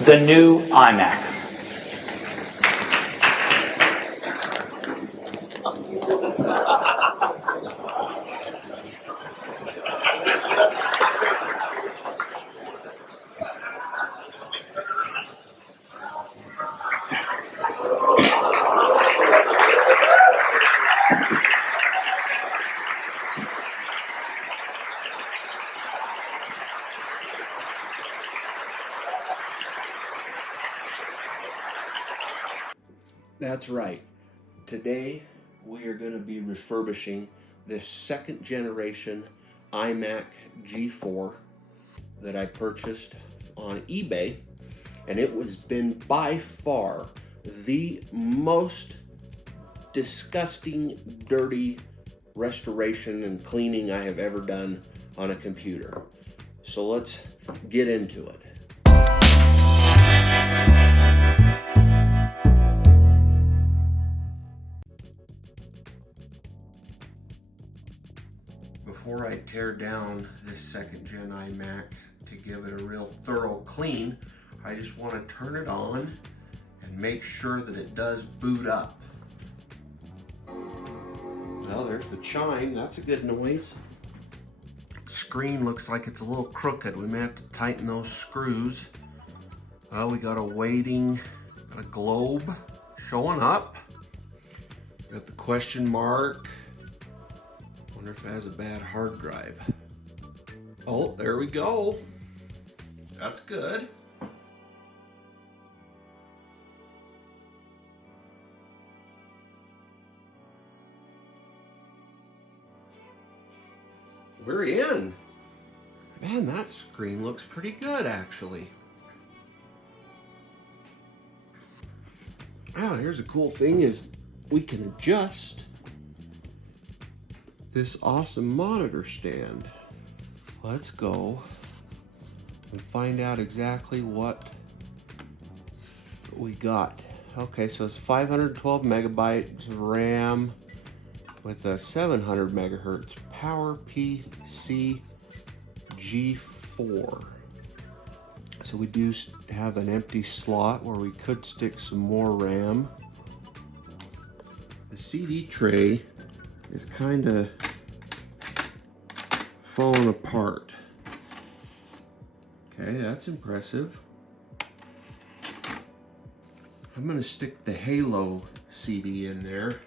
the new iMac. That's right. Today we are going to be refurbishing this second generation iMac G4 that I purchased on eBay, and it was been by far the most disgusting, dirty restoration and cleaning I have ever done on a computer. So let's get into it. Before I tear down this second gen iMac to give it a real thorough clean, I just want to turn it on and make sure that it does boot up. Well, there's the chime. That's a good noise. Screen looks like it's a little crooked. We may have to tighten those screws. Well, we got a globe showing up. Got the question mark. Wonder if it has a bad hard drive. Oh, there we go. That's good. We're in. Man, that screen looks pretty good, actually. Oh, here's a cool thing is we can adjust this awesome monitor stand. Let's go and find out exactly what we got. Okay, so it's 512 megabytes RAM with a 700 megahertz PowerPC G4. So we do have an empty slot where we could stick some more RAM. The CD tray is kind of falling apart. Okay, that's impressive. I'm gonna stick the Halo CD in there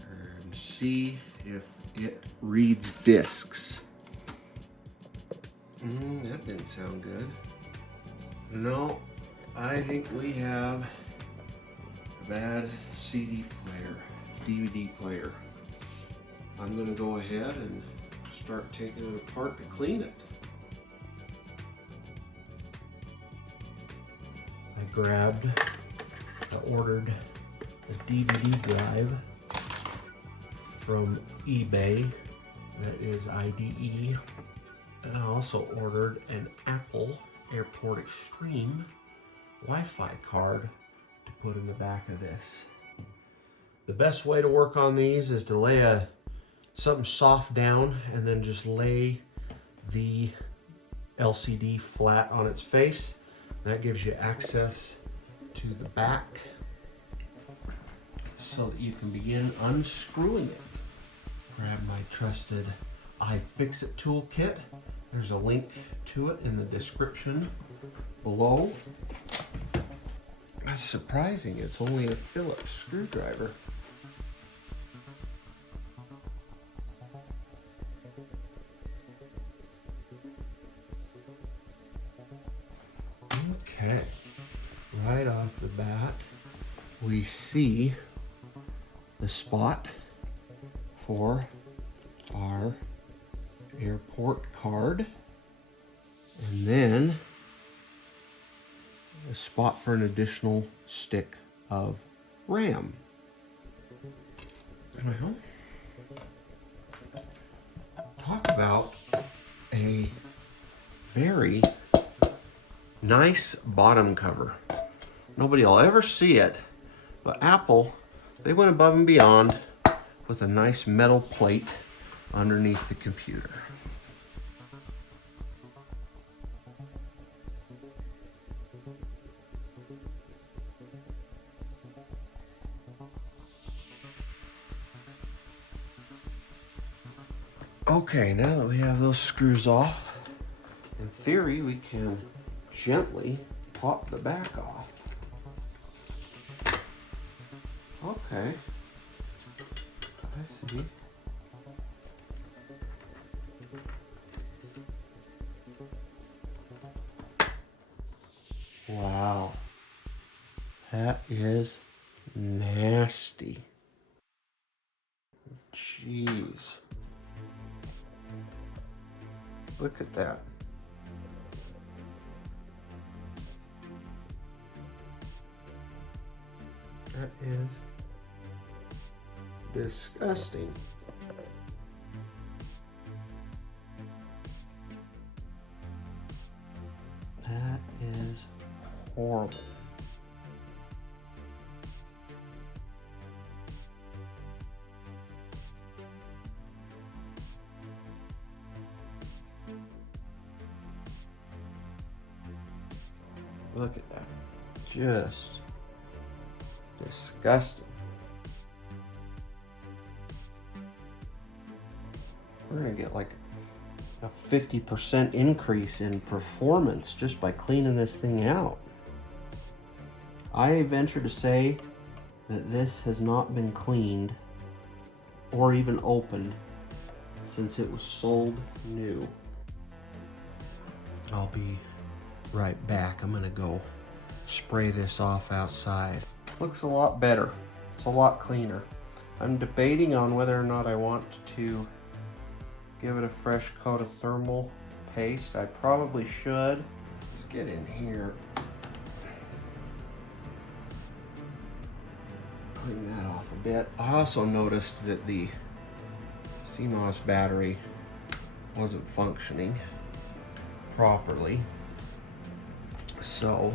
and see if it reads discs. That didn't sound good. No, I think we have a bad CD player, DVD player. I'm gonna go ahead and start taking it apart to clean it. I ordered a DVD drive from eBay that is IDE. And I also ordered an Apple Airport Extreme Wi-Fi card to put in the back of this. The best way to work on these is to lay something soft down and then just lay the LCD flat on its face. That gives you access to the back so that you can begin unscrewing it. Grab my trusted iFixit toolkit. There's a link to it in the description below. That's surprising, it's only a Phillips screwdriver. Okay, right off the bat, we see the spot for our airport card, and then a spot for an additional stick of RAM. Well, talk about a very nice bottom cover. Nobody will ever see it, but Apple, they went above and beyond with a nice metal plate underneath the computer. Okay, now that we have those screws off, in theory we can gently pop the back off. Okay, I see. Wow, that is nasty. Jeez. Look at that. That is disgusting. That is horrible. Look at that. Just disgusting. We're gonna get like a 50% increase in performance just by cleaning this thing out. I venture to say that this has not been cleaned or even opened since it was sold new. I'll be right back. I'm gonna go spray this off outside. Looks a lot better. It's a lot cleaner. I'm debating on whether or not I want to give it a fresh coat of thermal paste. I probably should. Let's get in here. Clean that off a bit. I also noticed that the CMOS battery wasn't functioning properly. So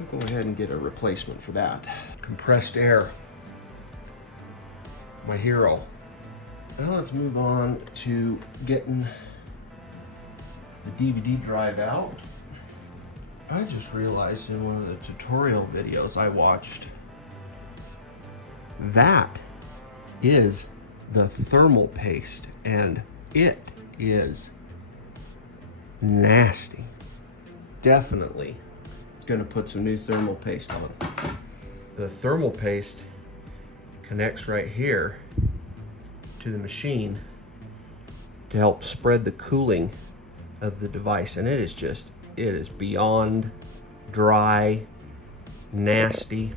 I'll go ahead and get a replacement for that. Compressed air, my hero. Now let's move on to getting the DVD drive out. I just realized in one of the tutorial videos I watched, that is the thermal paste, and it is nasty. Definitely gonna put some new thermal paste on. The thermal paste connects right here to the machine to help spread the cooling of the device, and it is beyond dry, nasty.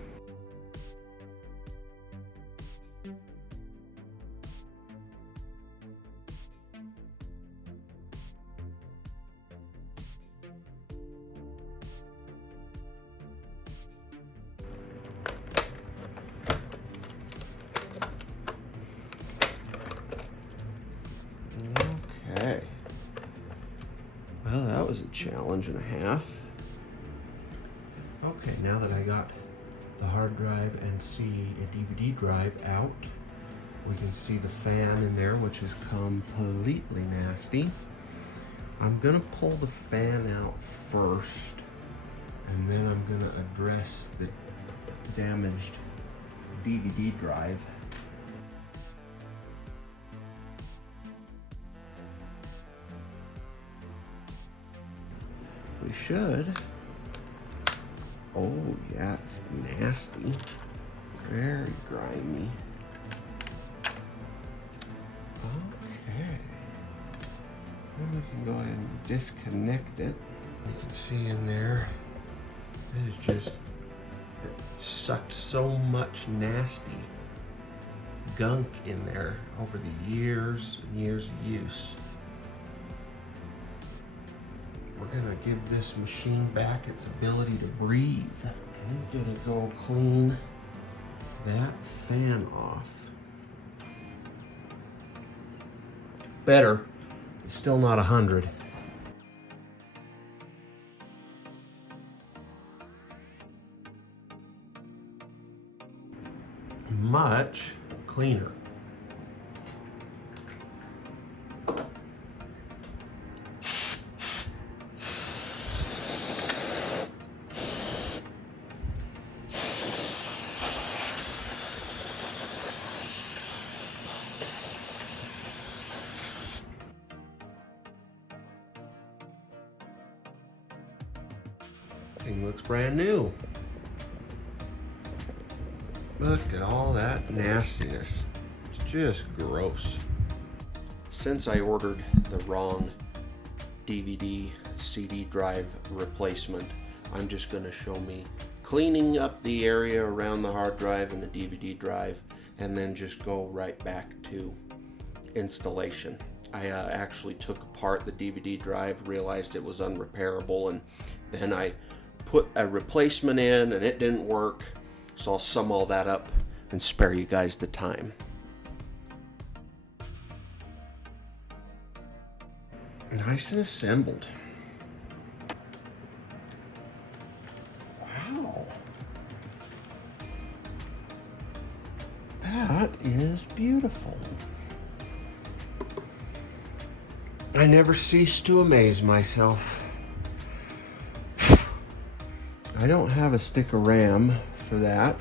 Okay. Well, that was a challenge and a half. Okay, now that I got the hard drive and see a DVD drive out, we can see the fan in there, which is completely nasty. I'm gonna pull the fan out first, and then I'm gonna address the damaged DVD drive. We should. Oh yeah, it's nasty. Very grimy. Okay. Then we can go ahead and disconnect it. You can see in there, it is just, it sucked so much nasty gunk in there over the years and years of use. We're gonna give this machine back its ability to breathe. I'm gonna go clean that fan off. Better, but still not 100. Much cleaner. Thing looks brand new. Look at all that nastiness. It's just gross. Since I ordered the wrong DVD CD drive replacement, I'm just going to show me cleaning up the area around the hard drive and the DVD drive, and then just go right back to installation. I actually took apart the DVD drive, realized it was unrepairable, and then I put a replacement in and it didn't work. So I'll sum all that up and spare you guys the time. Nice and assembled. Wow. That is beautiful. I never cease to amaze myself. I don't have a stick of RAM for that.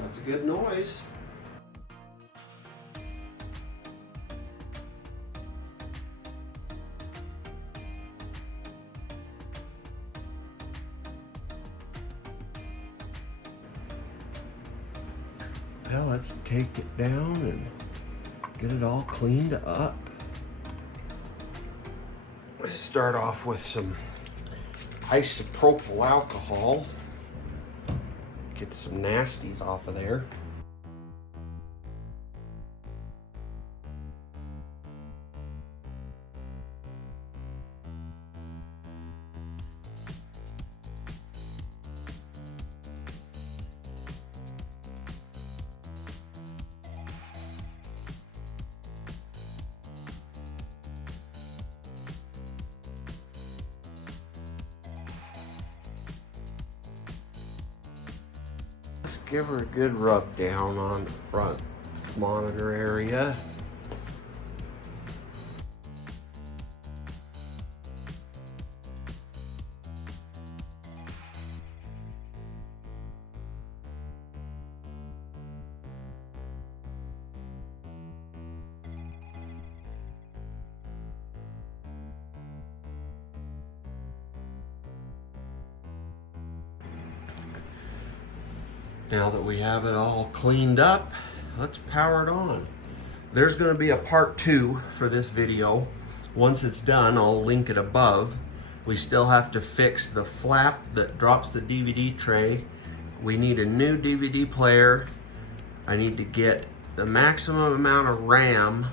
That's a good noise. Well, let's take it down and get it all cleaned up. Let's start off with some isopropyl alcohol. Get some nasties off of there. Give her a good rub down on the front monitor area. Now that we have it all cleaned up, let's power it on. There's going to be a part 2 for this video. Once it's done, I'll link it above. We still have to fix the flap that drops the DVD tray. We need a new DVD player. I need to get the maximum amount of RAM,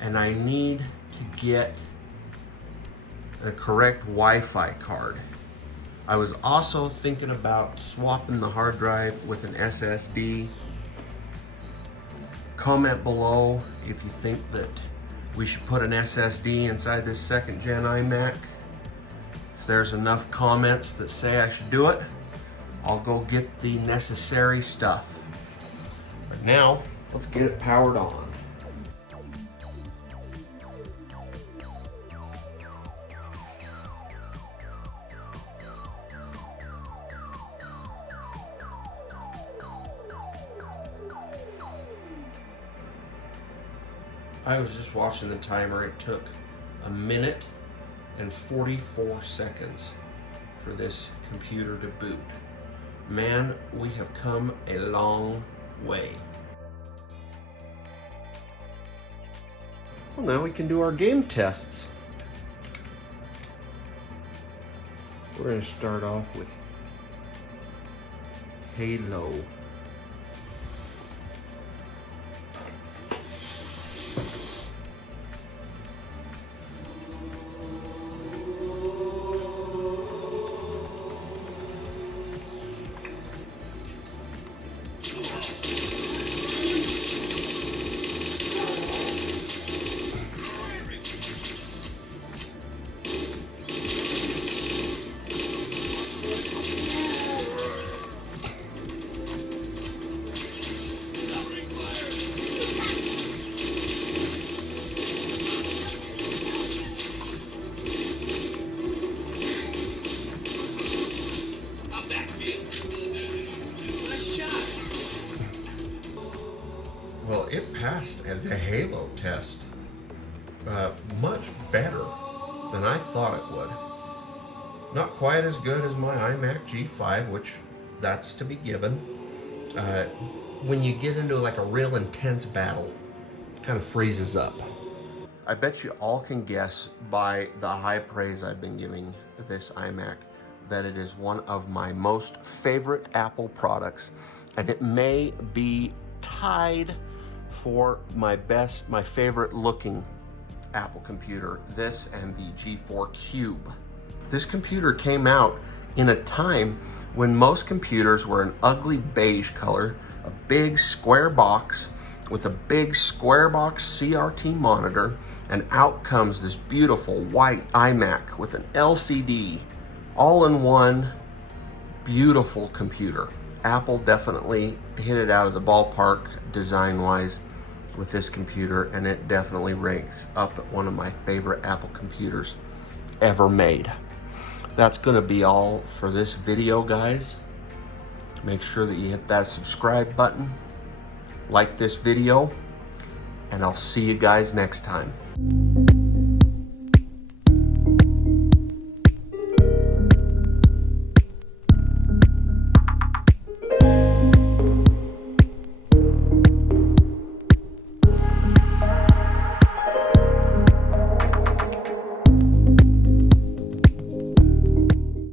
and I need to get the correct Wi-Fi card. I was also thinking about swapping the hard drive with an SSD. Comment below if you think that we should put an SSD inside this 2nd gen iMac. If there's enough comments that say I should do it, I'll go get the necessary stuff. But now, let's get it powered on. I was just watching the timer. It took 1 minute and 44 seconds for this computer to boot. Man, we have come a long way. Well, now we can do our game tests. We're going to start off with Halo. the halo test much better than I thought it would. Not quite as good as my iMac G5, which that's to be given. When you get into like a real intense battle, it kind of freezes up. I bet you all can guess by the high praise I've been giving this iMac that it is one of my most favorite Apple products, and it may be tied for my favorite looking Apple computer, this and the G4 Cube. This computer came out in a time when most computers were an ugly beige color, a big square box with a big square box CRT monitor, and out comes this beautiful white iMac with an LCD, all-in-one, beautiful computer. Apple definitely hit it out of the ballpark design-wise with this computer, and it definitely ranks up at one of my favorite Apple computers ever made. That's gonna be all for this video, guys. Make sure that you hit that subscribe button, like this video, and I'll see you guys next time.